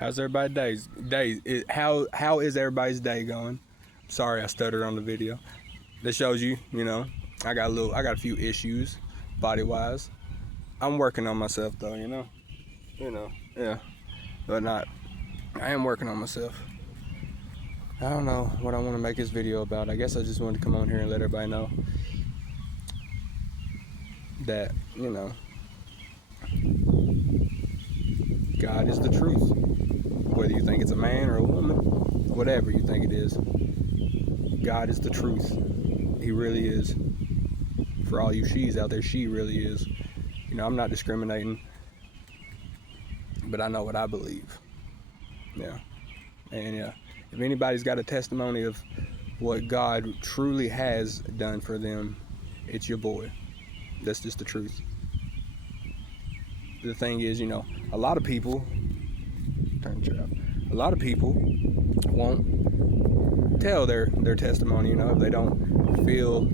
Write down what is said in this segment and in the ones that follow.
How's everybody's how is everybody's day going? Sorry I stuttered on the video. That shows you, I got a few issues body wise. I'm working on myself though, yeah. But not I am working on myself. I don't know what I want to make this video about. I guess I just wanted to come on here and let everybody know that, God is the truth. Whether you think it's a man or a woman, whatever you think it is, God is the truth. He really is. For all you she's out there, she really is. I'm not discriminating, but I know what I believe. Yeah. And yeah, if anybody's got a testimony of what God truly has done for them, it's your boy. That's just the truth. The thing is, a lot of people won't tell their testimony, if they don't feel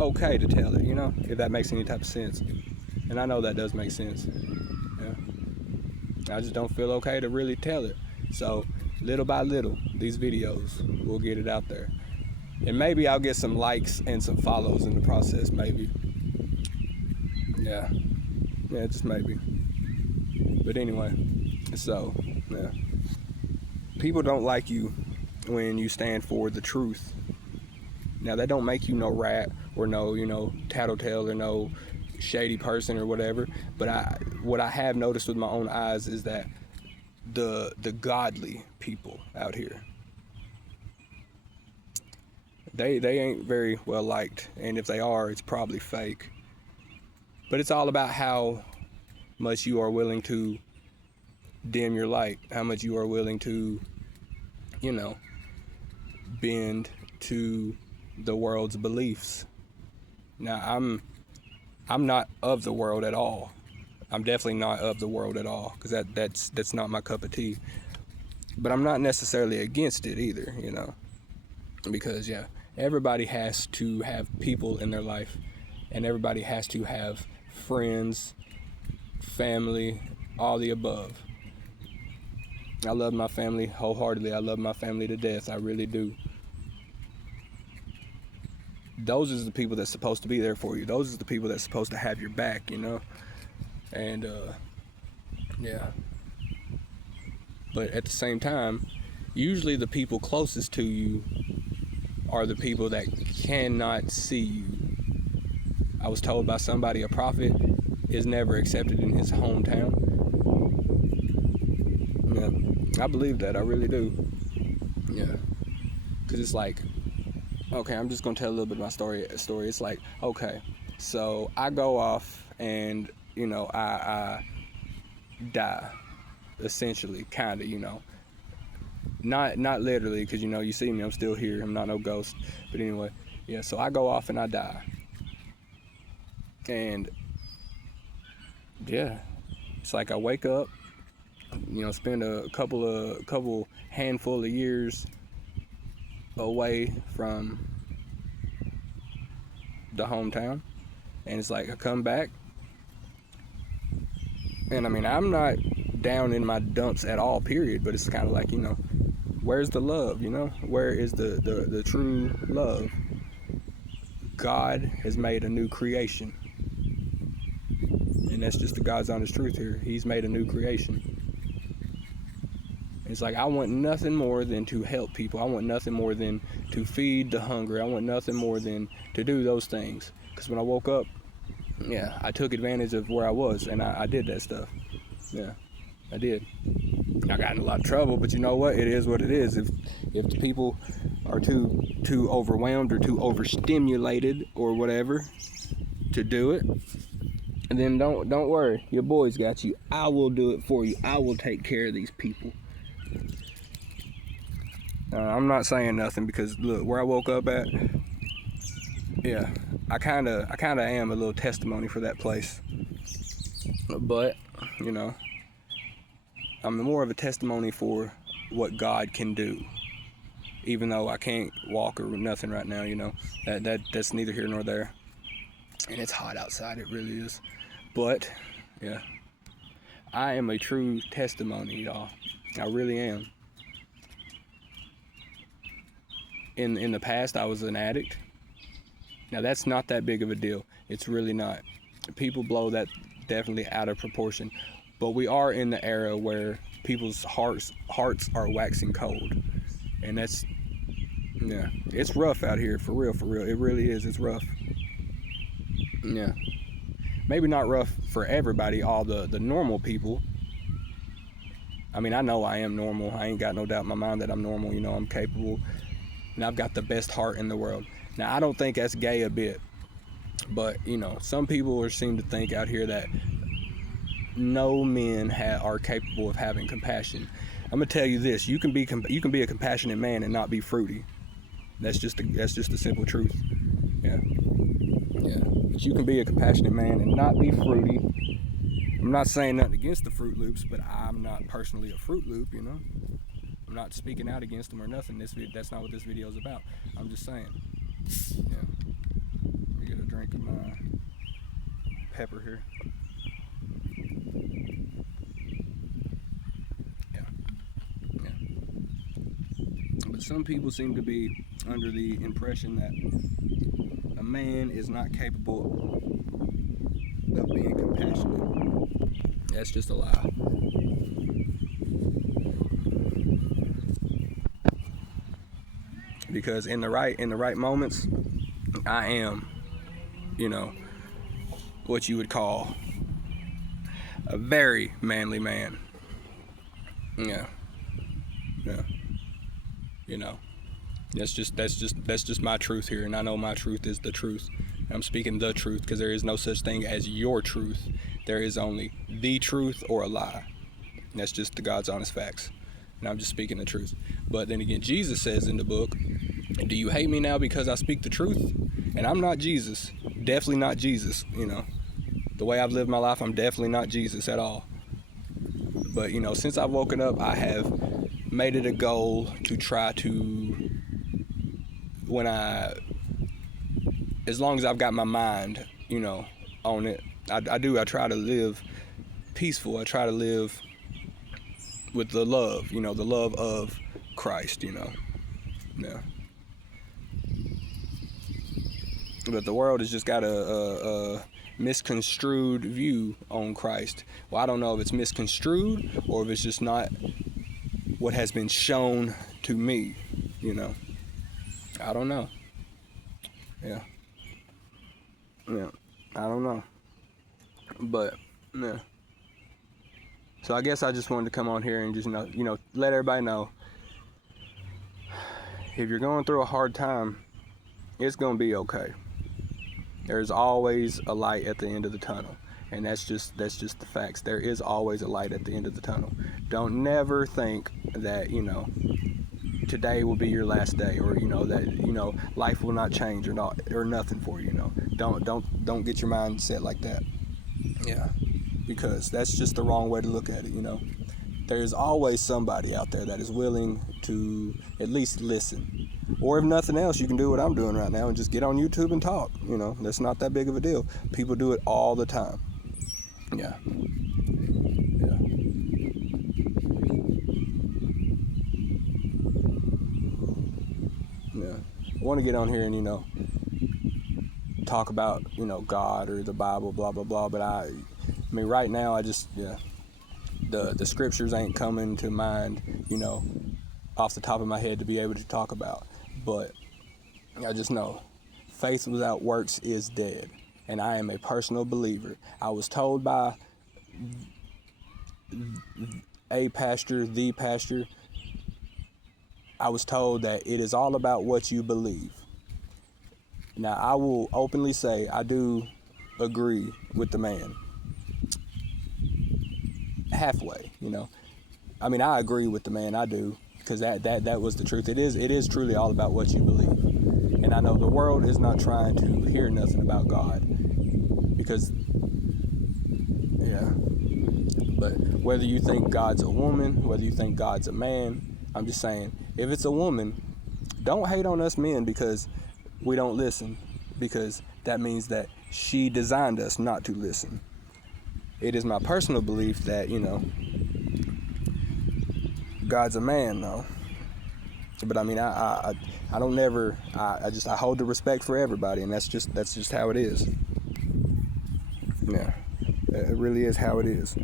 okay to tell it, if that makes any type of sense. And I know that does make sense. Yeah. I just don't feel okay to really tell it. So little by little, these videos will get it out there. And maybe I'll get some likes and some follows in the process, maybe. Yeah, just maybe. But anyway, so, yeah. People don't like you when you stand for the truth. Now, that don't make you no rat or no, tattletale or no shady person or whatever. But what I have noticed with my own eyes is that the godly people out here, they ain't very well liked. And if they are, it's probably fake. But it's all about how much you are willing to dim your light, how much you are willing to, bend to the world's beliefs. Now, I'm not of the world at all. I'm definitely not of the world at all, because that's not my cup of tea. But I'm not necessarily against it either, because everybody has to have people in their life, and everybody has to have friends, family, all the above. I love my family wholeheartedly. I love my family to death. I really do. Those are the people that's supposed to be there for you. Those are the people that's supposed to have your back, And yeah. But at the same time, usually the people closest to you are the people that cannot see you. I was told by somebody a prophet is never accepted in his hometown. Yeah, I believe that. I really do. Yeah, because it's like, okay, I'm just gonna tell a little bit of my story. It's like, okay, so I go off and I die, essentially, kind of, not literally, because you see me, I'm still here. I'm not no ghost. But anyway, yeah. So I go off and I die. And yeah, it's like I wake up, spend a couple handful of years away from the hometown, and it's like I come back, and I mean, I'm not down in my dumps at all, period, but it's kind of like, where's the love, where is the true love? God has made a new creation. And that's just the God's honest truth here. He's made a new creation. It's like, I want nothing more than to help people. I want nothing more than to feed the hungry. I want nothing more than to do those things. Because when I woke up, I took advantage of where I was, and I did that stuff. Yeah, I did. I got in a lot of trouble, but you know what? It is what it is. If the people are too overwhelmed or too overstimulated or whatever to do it, and then don't worry, your boy's got you. I will do it for you. I will take care of these people. I'm not saying nothing, because look, where I woke up at, I kind of am a little testimony for that place. But I'm more of a testimony for what God can do. Even though I can't walk or nothing right now, that's neither here nor there. And it's hot outside, it really is. But yeah, I am a true testimony, y'all. I really am. In the past, I was an addict. Now, that's not that big of a deal. It's really not. People blow that definitely out of proportion. But we are in the era where people's hearts are waxing cold. And that's, yeah, it's rough out here, for real, for real. It really is. It's rough. Yeah. Maybe not rough for everybody, all the normal people. I mean, I know I am normal. I ain't got no doubt in my mind that I'm normal. You know, I'm capable. And I've got the best heart in the world. Now, I don't think that's gay a bit. But, you know, some people seem to think out here that no men are capable of having compassion. I'm gonna tell you this: you can be a compassionate man and not be fruity. That's just the simple truth. Yeah, yeah. But you can be a compassionate man and not be fruity. I'm not saying nothing against the Fruit Loops, but I'm not personally a Fruit Loop. You know, I'm not speaking out against them or nothing. That's not what this video is about. I'm just saying. Yeah. Let me get a drink of my pepper here. But some people seem to be under the impression that a man is not capable of being compassionate. That's just a lie. Because in the right moments, I am, you know, what you would call a very manly man. Yeah. Yeah. You know, that's just my truth here, and I know my truth is the truth. I'm speaking the truth because there is no such thing as your truth. There is only the truth or a lie. And that's just the God's honest facts. And I'm just speaking the truth. But then again, Jesus says in the book, "Do you hate me now because I speak the truth?" And I'm not Jesus. Definitely not Jesus. You know, the way I've lived my life, I'm definitely not Jesus at all. But you know, since I've woken up, I have made it a goal to try to, as long as I've got my mind, you know, on it, I try to live peaceful. I try to live with the love, you know, the love of Christ, you know. Yeah. But the world has just got a misconstrued view on Christ. Well, I don't know if it's misconstrued or if it's just not what has been shown to me, you know. I don't know. Yeah. Yeah. I don't know. But, yeah. So I guess I just wanted to come on here and just, you know, let everybody know, if you're going through a hard time, it's going to be okay. There's always a light at the end of the tunnel. And that's just the facts. There is always a light at the end of the tunnel. Don't never think that, you know, today will be your last day, or, you know, that, you know, life will not change or nothing for you, you know. Don't get your mind set like that. Yeah. Because that's just the wrong way to look at it, you know. There's always somebody out there that is willing to at least listen. Or if nothing else, you can do what I'm doing right now and just get on YouTube and talk. You know, that's not that big of a deal. People do it all the time. Yeah. Yeah. Yeah. I want to get on here and, you know, talk about, you know, God or the Bible, blah, blah, blah. But I mean, right now, I just, yeah. The scriptures ain't coming to mind, you know, off the top of my head to be able to talk about. But I just know faith without works is dead. And I am a personal believer. I was told by the pastor, I was told that it is all about what you believe. Now, I will openly say I do agree with the man. Halfway, you know. I mean, I agree with the man, I do, because that was the truth. It is truly all about what you believe. And I know the world is not trying to hear nothing about God, because, yeah. But whether you think God's a woman, whether you think God's a man, I'm just saying, if it's a woman, don't hate on us men because we don't listen, because that means that she designed us not to listen. it is my personal belief that, you know, God's a man, though. But I mean, I don't never, I hold the respect for everybody, and that's just how it is. Yeah, it really is how it is.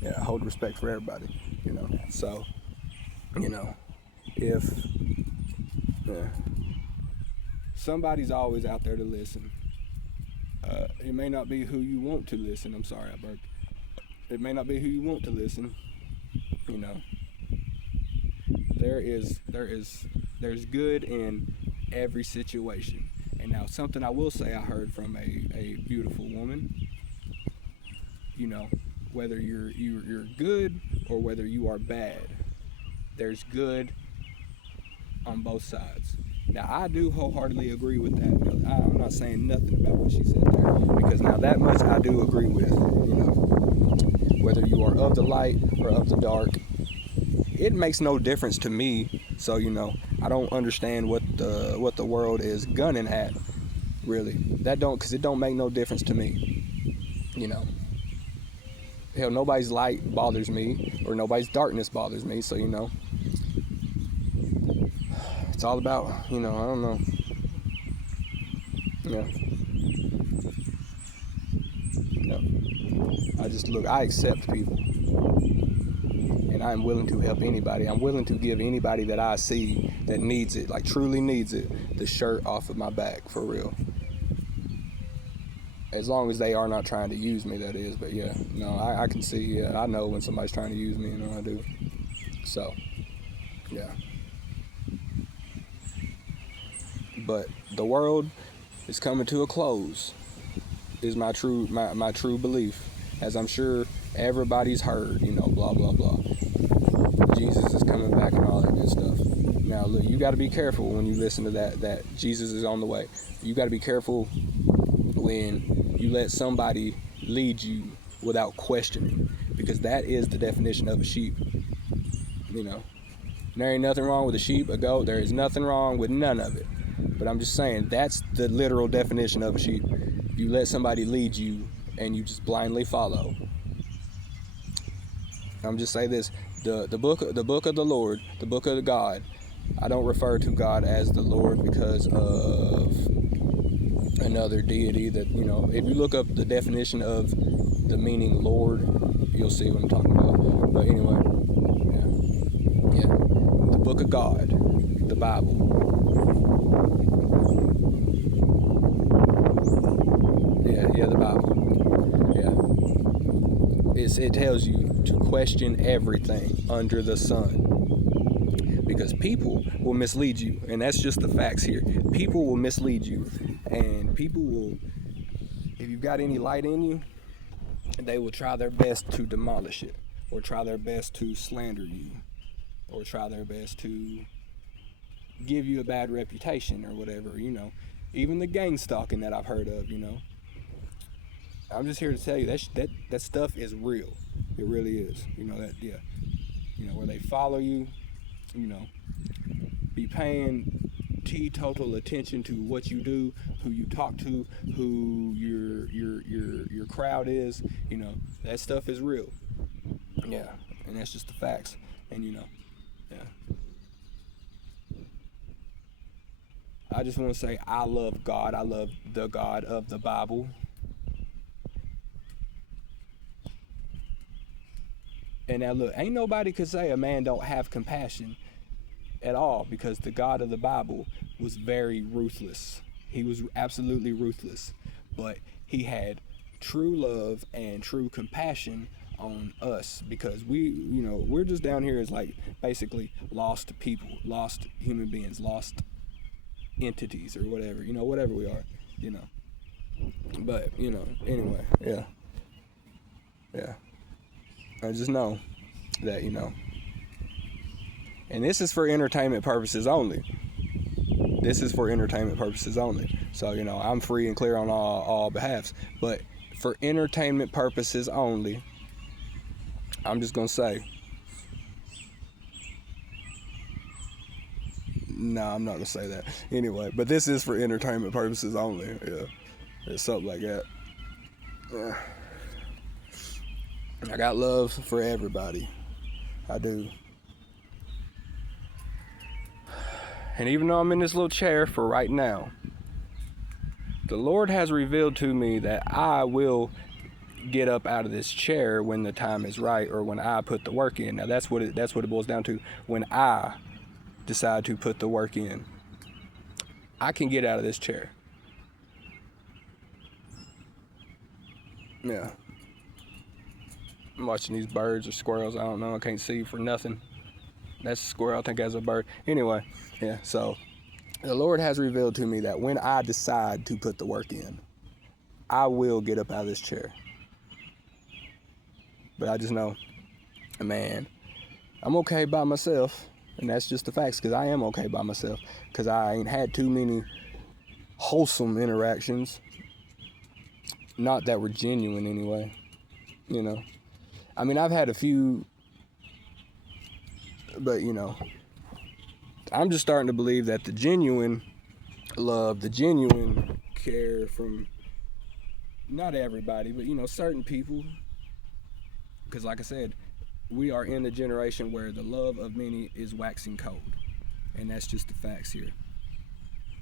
Yeah, I hold respect for everybody, you know. So, you know, if somebody's always out there to listen, it may not be who you want to listen. I'm sorry, I burped. It may not be who you want to listen. You know, there's good in every situation. And now, something I will say, I heard from a beautiful woman. You know, whether you're good or whether you are bad, there's good on both sides. Now, I do wholeheartedly agree with that. I'm not saying nothing about what she said there, because now that much I do agree with. You know, whether you are of the light or of the dark, it makes no difference to me. So, you know, I don't understand what the world is gunning at, really. Because it don't make no difference to me. You know, hell, nobody's light bothers me, or nobody's darkness bothers me. So, you know, it's all about, you know, I don't know. Yeah. No. I accept people. And I'm willing to help anybody. I'm willing to give anybody that I see that needs it, like truly needs it, the shirt off of my back, for real. As long as they are not trying to use me, that is. But yeah, no, I can see, yeah, I know when somebody's trying to use me, you know, I do. So, yeah. But the world is coming to a close, is my true belief, as I'm sure everybody's heard, you know, blah blah blah. Jesus is coming back and all that good stuff. Now look, you got to be careful when you listen to that Jesus is on the way. You got to be careful when you let somebody lead you without questioning, because that is the definition of a sheep. You know, there ain't nothing wrong with a sheep, a goat. There is nothing wrong with none of it. But I'm just saying, that's the literal definition of a sheep. You let somebody lead you and you just blindly follow. I'm just saying this, the book of the Lord, the book of God, I don't refer to God as the Lord because of another deity that, you know, if you look up the definition of the meaning Lord, you'll see what I'm talking about. But anyway, yeah. The book of God, the Bible. Yeah, the Bible. Yeah. It tells you to question everything under the sun. Because people will mislead you. And that's just the facts here. People will mislead you. And people will, if you've got any light in you, they will try their best to demolish it. Or try their best to slander you. Or try their best to give you a bad reputation or whatever, you know. Even the gang stalking that I've heard of, you know. I'm just here to tell you that stuff is real. It really is. You know that, yeah. You know, where they follow you, you know, be paying teetotal attention to what you do, who you talk to, who your crowd is. You know, that stuff is real. Yeah, and that's just the facts. And you know, yeah. I just want to say I love God. I love the God of the Bible. And now look, ain't nobody could say a man don't have compassion at all, because the God of the Bible was very ruthless. He was absolutely ruthless. But he had true love and true compassion on us, because we, you know, we're just down here as like basically lost people, lost human beings, lost entities or whatever, you know, whatever we are, you know. But, you know, anyway, yeah. I just know that, you know, and this is for entertainment purposes only. This is for entertainment purposes only. So, you know, I'm free and clear on all behalves. But for entertainment purposes only, I'm just going to say, no, I'm not going to say that. Anyway, but this is for entertainment purposes only. Yeah. It's something like that. Yeah. I got love for everybody. I do. And even though I'm in this little chair for right now, the Lord has revealed to me that I will get up out of this chair when the time is right, or when I put the work in. Now that's what it boils down to. When I decide to put the work in, I can get out of this chair. Yeah. I'm watching these birds or squirrels. I don't know. I can't see for nothing. That's a squirrel. I think that's a bird. Anyway, yeah. So the Lord has revealed to me that when I decide to put the work in, I will get up out of this chair. But I just know, man, I'm okay by myself. And that's just the facts, because I am okay by myself. Because I ain't had too many wholesome interactions. Not that were genuine anyway. You know. I mean, I've had a few, but you know, I'm just starting to believe that the genuine love, the genuine care from not everybody, but you know, certain people, because like I said, we are in a generation where the love of many is waxing cold, and that's just the facts here.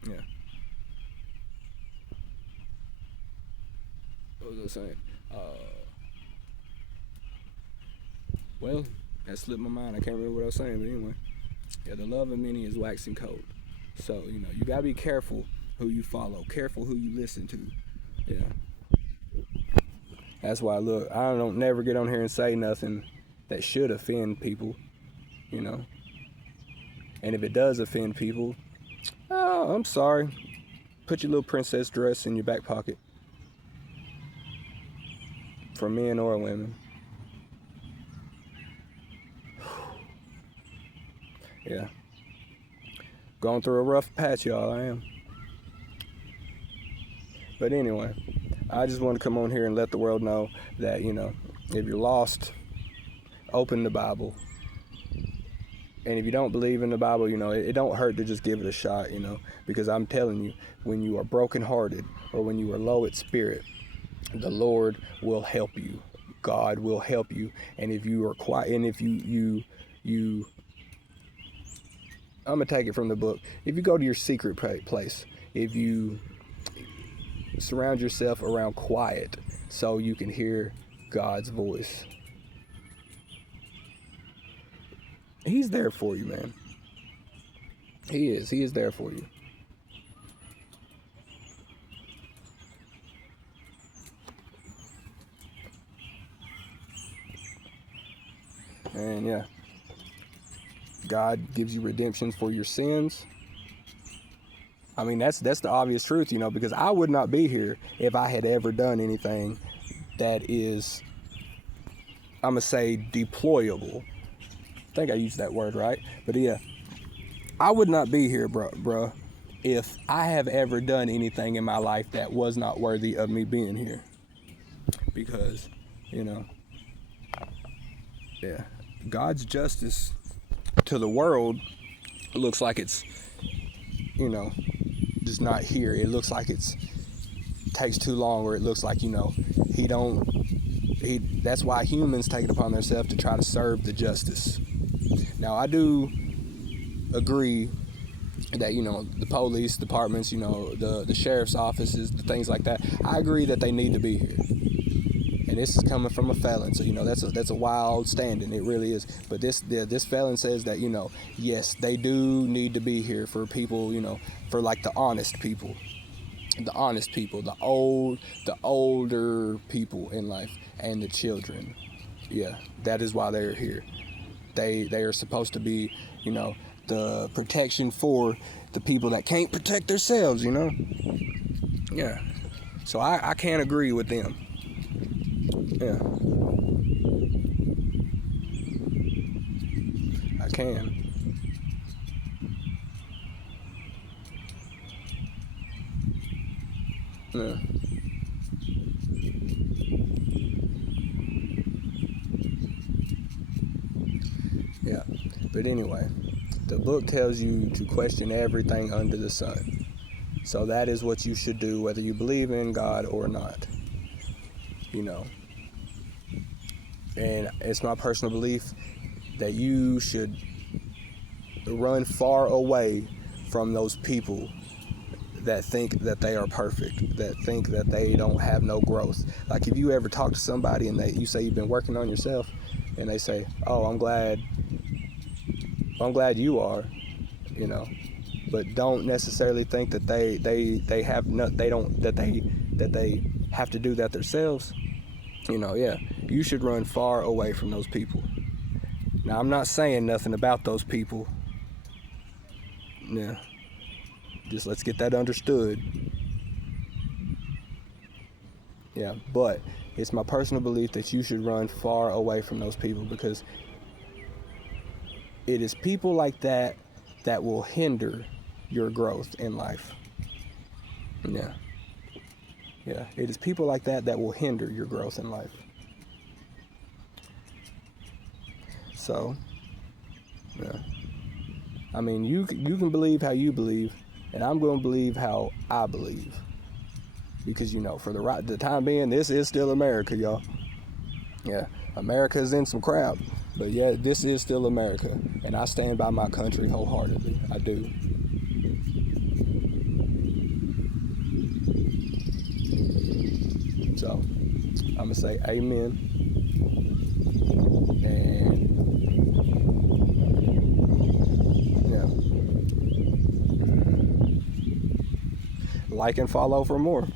Yeah. What was I saying? Well, that slipped my mind. I can't remember what I was saying, but anyway. Yeah, the love of many is waxing cold. So, you know, you gotta be careful who you follow, careful who you listen to. Yeah. That's why, look, I don't never get on here and say nothing that should offend people, you know. And if it does offend people, oh, I'm sorry. Put your little princess dress in your back pocket. For men or women. Yeah. Going through a rough patch, y'all, I am. But anyway, I just want to come on here and let the world know that, you know, if you're lost, open the Bible. And if you don't believe in the Bible, you know, it don't hurt to just give it a shot, you know, because I'm telling you, when you are brokenhearted or when you are low at spirit, the Lord will help you. God will help you. And if you are quiet, and if you I'm going to take it from the book. If you go to your secret place, if you surround yourself around quiet so you can hear God's voice, He's there for you, man. He is. He is there for you. And yeah, God gives you redemption for your sins. I mean, that's the obvious truth, you know, because I would not be here if I had ever done anything that is, I'm going to say, deployable. I think I used that word right. But yeah, I would not be here, bro, if I have ever done anything in my life that was not worthy of me being here. Because, you know, yeah, God's justice to the world looks like it's, you know, just not here. It looks like it takes too long, or it looks like, you know, that's why humans take it upon themselves to try to serve the justice. Now, I do agree that, you know, the police departments, you know, the sheriff's offices, the things like that, I agree that they need to be here. And this is coming from a felon, so, you know, that's a wild standing. It really is. But this felon says that, you know, yes, they do need to be here for people, you know, for like the honest people, the older people in life, and the children. Yeah, that is why they're here. They are supposed to be, you know, the protection for the people that can't protect themselves, you know. Yeah. So I can't agree with them. Yeah. I can. Yeah. Yeah. But anyway, the book tells you to question everything under the sun. So that is what you should do, whether you believe in God or not. You know. And it's my personal belief that you should run far away from those people that think that they are perfect, that think that they don't have no growth. Like if you ever talk to somebody and you say you've been working on yourself, and they say, "Oh, I'm glad you are," you know, but don't necessarily think that they have that they have to do that themselves. You know, yeah, you should run far away from those people. Now, I'm not saying nothing about those people. Yeah, just let's get that understood. Yeah, but it's my personal belief that you should run far away from those people, because it is people like that that will hinder your growth in life. Yeah. Yeah, it is people like that that will hinder your growth in life. So, yeah. I mean, you can believe how you believe, and I'm going to believe how I believe. Because, you know, for the time being, this is still America, y'all. Yeah, America's in some crap, but yeah, this is still America, and I stand by my country wholeheartedly. I do. So, I'm going to say amen. And, yeah. Like and follow for more.